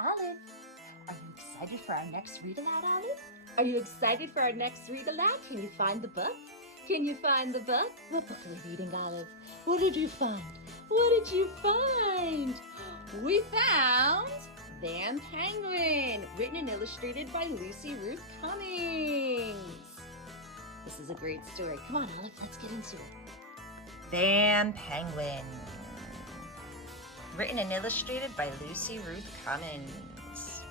Olive, are you excited for our next read aloud, Olive? Are you excited for our next read aloud? Can you find the book? Can you find the book? What book are we reading, Olive? What did you find? What did you find? We found Vampenguin, written and illustrated by Lucy Ruth Cummins. This is a great story. Come on, Olive, let's get into it. Vampenguin, written and illustrated by Lucy Ruth Cummins.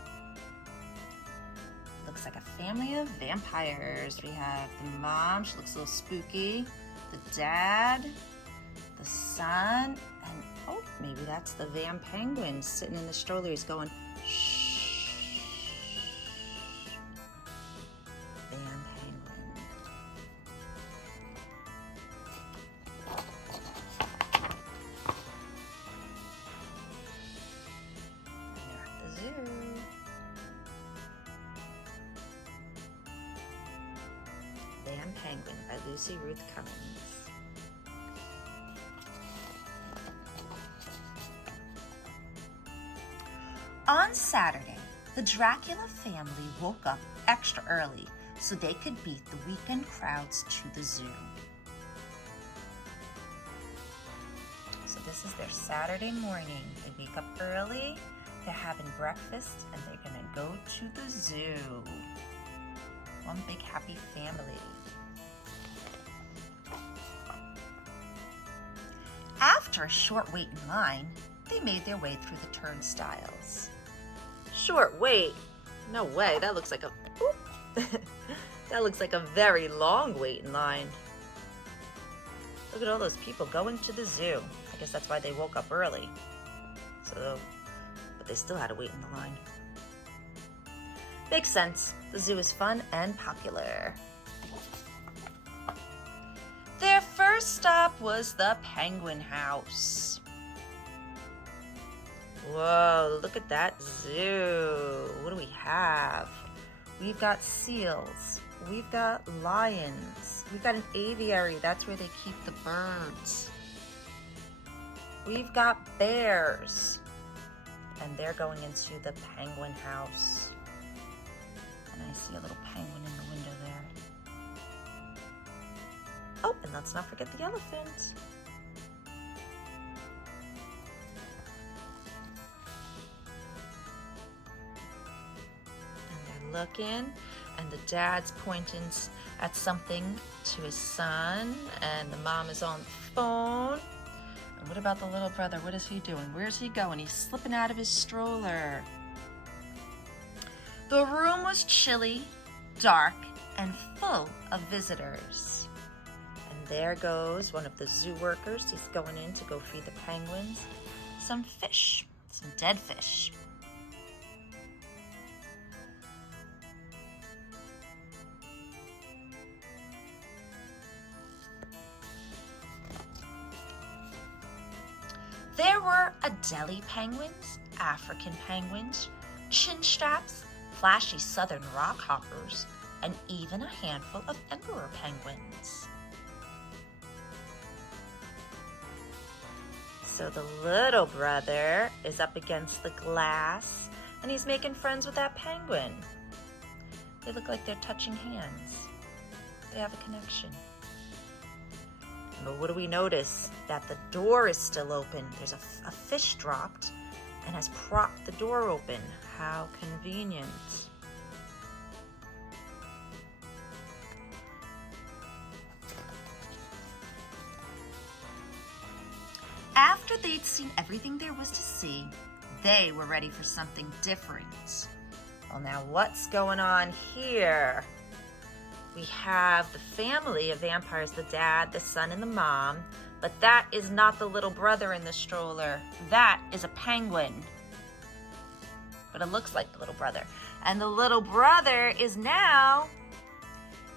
Looks like a family of vampires. We have the mom, she looks a little spooky, the dad, the son, and oh, maybe that's the Vampenguin sitting in the stroller. He's going, shh. Vampenguin. And they're at the zoo. Vampenguin by Lucy Ruth Cummins. On Saturday, the Dracula family woke up extra early so they could beat the weekend crowds to the zoo. So this is their Saturday morning. They wake up early, they're having breakfast, and they're gonna go to the zoo. One big happy family. After a short wait in line, they made their way through the turnstiles. Short wait? No way, that looks like a that looks like a very long wait in line. Look at all those people going to the zoo. I guess that's why they woke up early. But they still had to wait in the line. Makes sense. The zoo is fun and popular. Their first stop was the Penguin House. Whoa, look at that zoo. What do we have? We've got seals. We've got lions. We've got an aviary. That's where they keep the birds. We've got bears. And they're going into the Penguin House. And I see a little penguin in the window there. Oh, and let's not forget the elephant. And they're looking, and the dad's pointing at something to his son, and the mom is on the phone. And what about the little brother? What is he doing? Where's he going? He's slipping out of his stroller. The room was chilly, dark, and full of visitors. And there goes one of the zoo workers. He's going in to go feed the penguins some fish, some dead fish. There were Adelie penguins, African penguins, chin straps, flashy southern rock hoppers, and even a handful of emperor penguins. So the little brother is up against the glass, and he's making friends with that penguin. They look like they're touching hands. They have a connection. But what do we notice? That the door is still open. There's a fish dropped and has propped the door open. How convenient. After they'd seen everything there was to see, they were ready for something different. Well, now what's going on here? We have the family of vampires, the dad, the son, and the mom, but that is not the little brother in the stroller. That is a penguin. But it looks like the little brother. And the little brother is now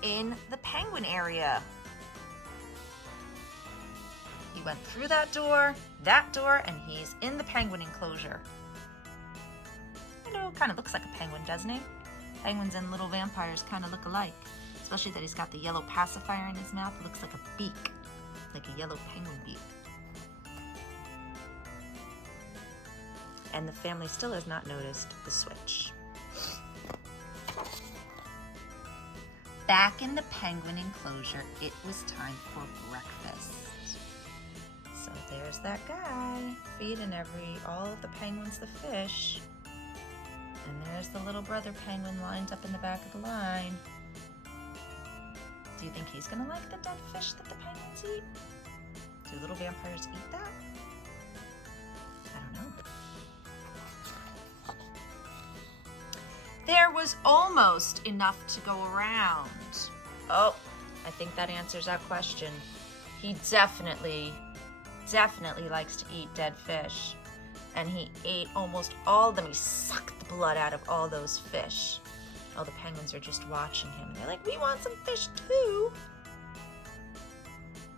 in the penguin area. He went through that door, and he's in the penguin enclosure. You know, kind of looks like a penguin, doesn't he? Penguins and little vampires kind of look alike. Especially that he's got the yellow pacifier in his mouth. It looks like a beak, like a yellow penguin beak. And the family still has not noticed the switch. Back in the penguin enclosure, it was time for breakfast. So there's that guy feeding all of the penguins the fish. And there's the little brother penguin lined up in the back of the line. Do you think he's gonna like the dead fish that the penguins eat? Do little vampires eat that? I don't know. There was almost enough to go around. Oh, I think that answers that question. He definitely likes to eat dead fish. And he ate almost all of them. He sucked the blood out of all those fish. All the penguins are just watching him. They're like, we want some fish too.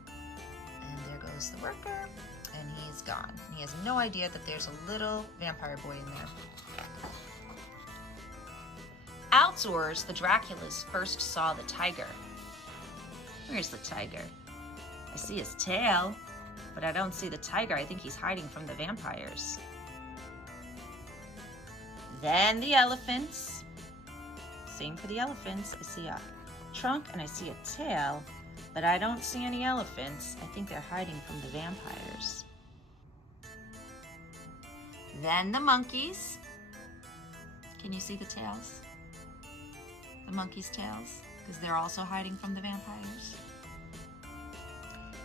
And there goes the worker, and he's gone. And he has no idea that there's a little vampire boy in there. Outdoors, the Draculas first saw the tiger. Where's the tiger? I see his tail, but I don't see the tiger. I think he's hiding from the vampires. Then the elephants. Same for the elephants. I see a trunk and I see a tail, but I don't see any elephants. I think they're hiding from the vampires. Then the monkeys. Can you see the tails? The monkeys' tails, because they're also hiding from the vampires.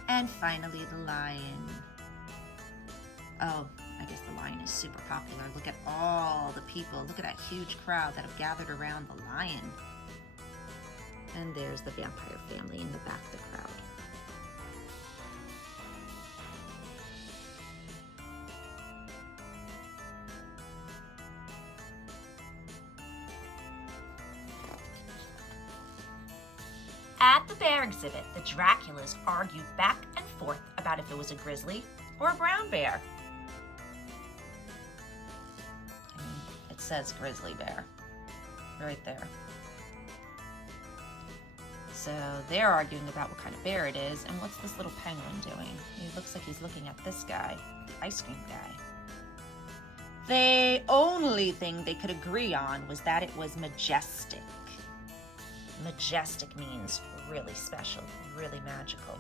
And finally, the lion. Oh, I guess the lion is super popular. Look at all the people. Look at that huge crowd that have gathered around the lion. And there's the vampire family in the back of the crowd. At the bear exhibit, the Draculas argued back and forth about if it was a grizzly or a brown bear. It says grizzly bear right there. So they're arguing about what kind of bear it is, and what's this little penguin doing? He looks like he's looking at this guy, the ice cream guy. The only thing they could agree on was that it was majestic. Majestic means really special, really magical.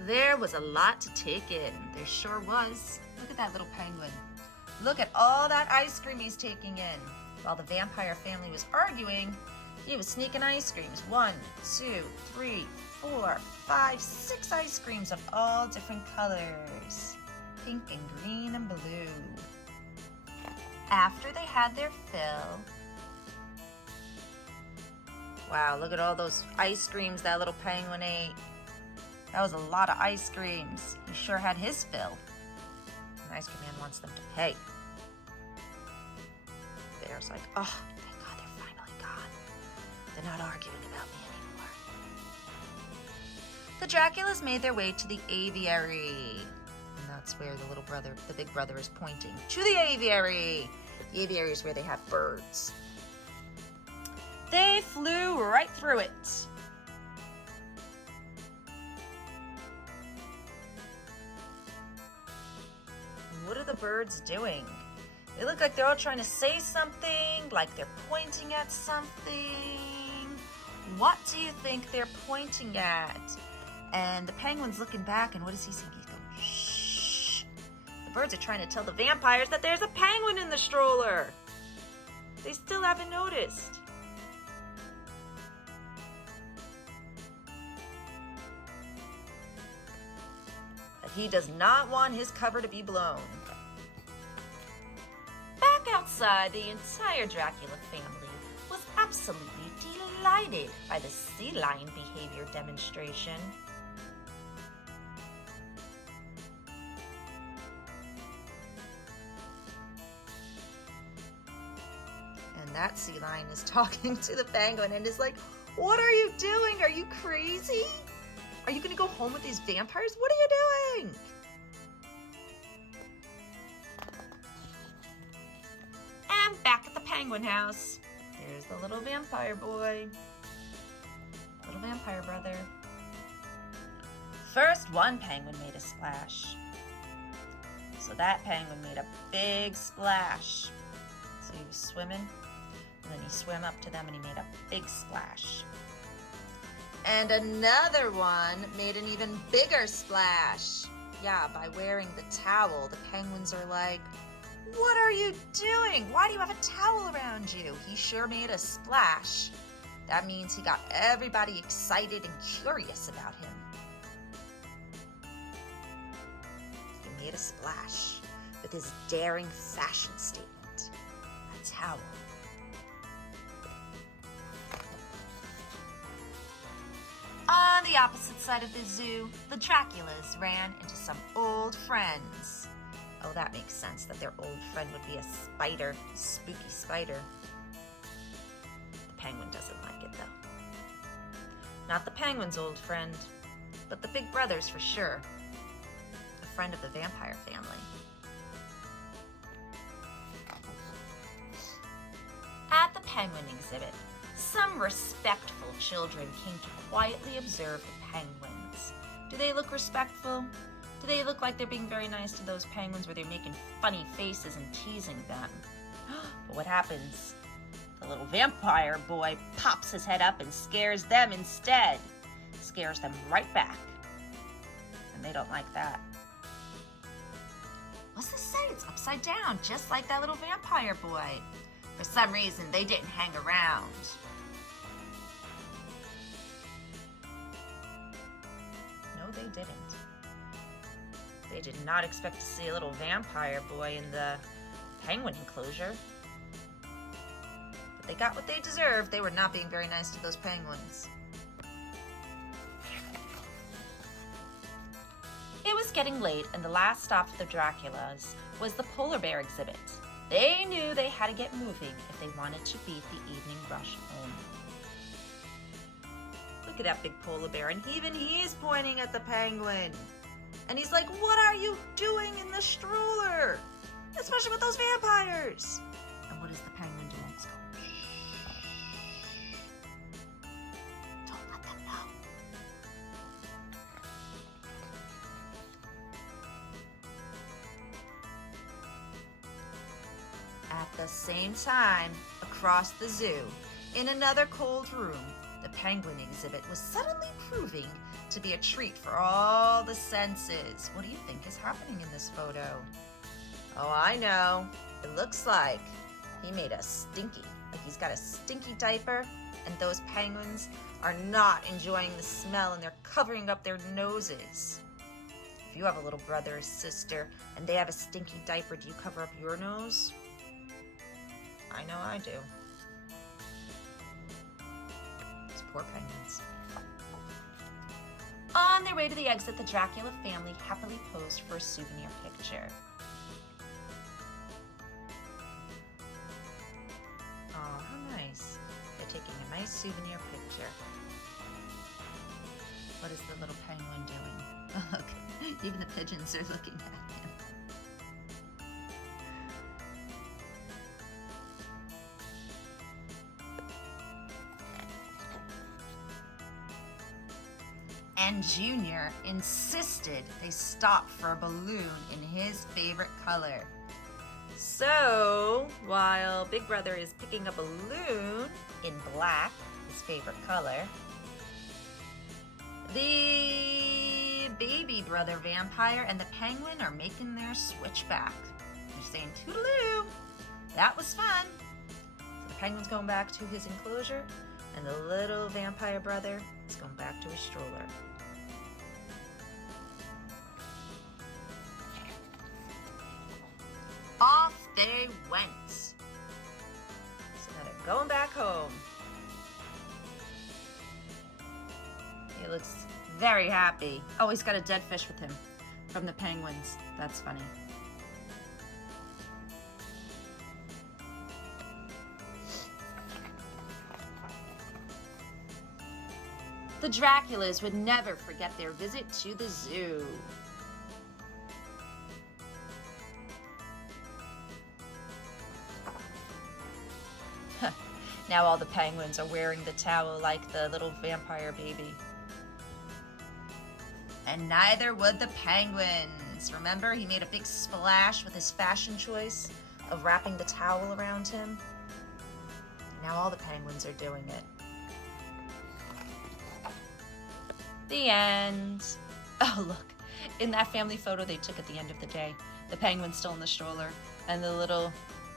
There was a lot to take in. There sure was. Look at that little penguin. Look at all that ice cream he's taking in. While the vampire family was arguing, he was sneaking ice creams. 1, 2, 3, 4, 5, 6 ice creams of all different colors. Pink and green and blue. After they had their fill, wow, look at all those ice creams that little penguin ate. That was a lot of ice creams. He sure had his fill. The ice cream man wants them to pay. The bear's like, oh, thank God they're finally gone. They're not arguing about me anymore. The Draculas made their way to the aviary. And that's where the little brother, the big brother, is pointing. To the aviary! The aviary is where they have birds. They flew right through it. What are the birds doing? They look like they're all trying to say something, like they're pointing at something. What do you think they're pointing at? And the penguin's looking back, and what does he see? He's going, shh. The birds are trying to tell the vampires that there's a penguin in the stroller. They still haven't noticed. He does not want his cover to be blown. Back outside, the entire Dracula family was absolutely delighted by the sea lion behavior demonstration. And that sea lion is talking to the penguin and is like, what are you doing? Are you crazy? Are you gonna go home with these vampires? What are you doing? And back at the penguin house, there's the little vampire boy. Little vampire brother. First, one penguin made a splash. So that penguin made a big splash. So he was swimming, and then he swam up to them and he made a big splash. And another one made an even bigger splash. Yeah, by wearing the towel, the penguins are like, "What are you doing? Why do you have a towel around you?" He sure made a splash. That means he got everybody excited and curious about him. He made a splash with his daring fashion statement, a towel. On the opposite side of the zoo, the Draculas ran into some old friends. Oh, that makes sense that their old friend would be a spider, a spooky spider. The penguin doesn't like it, though. Not the penguin's old friend, but the big brothers for sure. A friend of the vampire family. At the penguin exhibit, some respectful children came to quietly observe the penguins. Do they look respectful? Do they look like they're being very nice to those penguins, where they're making funny faces and teasing them? But what happens? The little vampire boy pops his head up and scares them instead. Scares them right back. And they don't like that. What's this say? It's upside down, just like that little vampire boy. For some reason, they didn't hang around. No, they didn't. They did not expect to see a little vampire boy in the penguin enclosure. But they got what they deserved. They were not being very nice to those penguins. It was getting late, and the last stop for the Draculas was the polar bear exhibit. They knew they had to get moving if they wanted to beat the evening rush home. Look at that big polar bear, and even he's pointing at the penguin. And he's like, "What are you doing in the stroller? Especially with those vampires." And what does the penguin do? Let's go. Don't let them know. At the same time, across the zoo, in another cold room, the penguin exhibit was suddenly proving to be a treat for all the senses. What do you think is happening in this photo? Oh, I know. It looks like he made a stinky, like he's got a stinky diaper, and those penguins are not enjoying the smell, and they're covering up their noses. If you have a little brother or sister and they have a stinky diaper, do you cover up your nose? I know I do. These poor penguins. On their way to the exit, the Dracula family happily posed for a souvenir picture. Oh, how nice. They're taking a nice souvenir picture. What is the little penguin doing? Oh, look, even the pigeons are looking at him. And Junior insisted they stop for a balloon in his favorite color. So, while Big Brother is picking a balloon in black, his favorite color, the baby brother vampire and the penguin are making their switch back. They're saying toodaloo. That was fun. So the penguin's going back to his enclosure, and the little vampire brother is going back to his stroller. Off they went. So now they're going back home. He looks very happy. Oh, he's got a dead fish with him from the penguins. That's funny. The Draculas would never forget their visit to the zoo. Now all the penguins are wearing the towel like the little vampire baby. And neither would the penguins. penguins. Remember, he made a big splash with his fashion choice of wrapping the towel around him. Now all the penguins are doing it. The end. Oh, look. In that family photo they took at the end of the day, the penguin's still in the stroller, and the little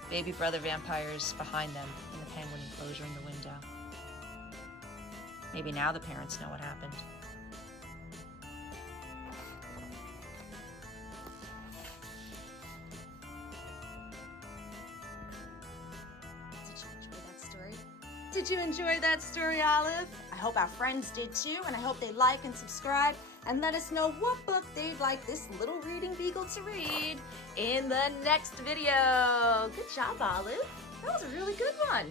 baby brother vampires behind them in the penguin enclosure in the window. Maybe now the parents know what happened. Did you enjoy that story, Olive? I hope our friends did too, and I hope they like and subscribe and let us know what book they'd like this little reading beagle to read in the next video. Good job, Olive. That was a really good one.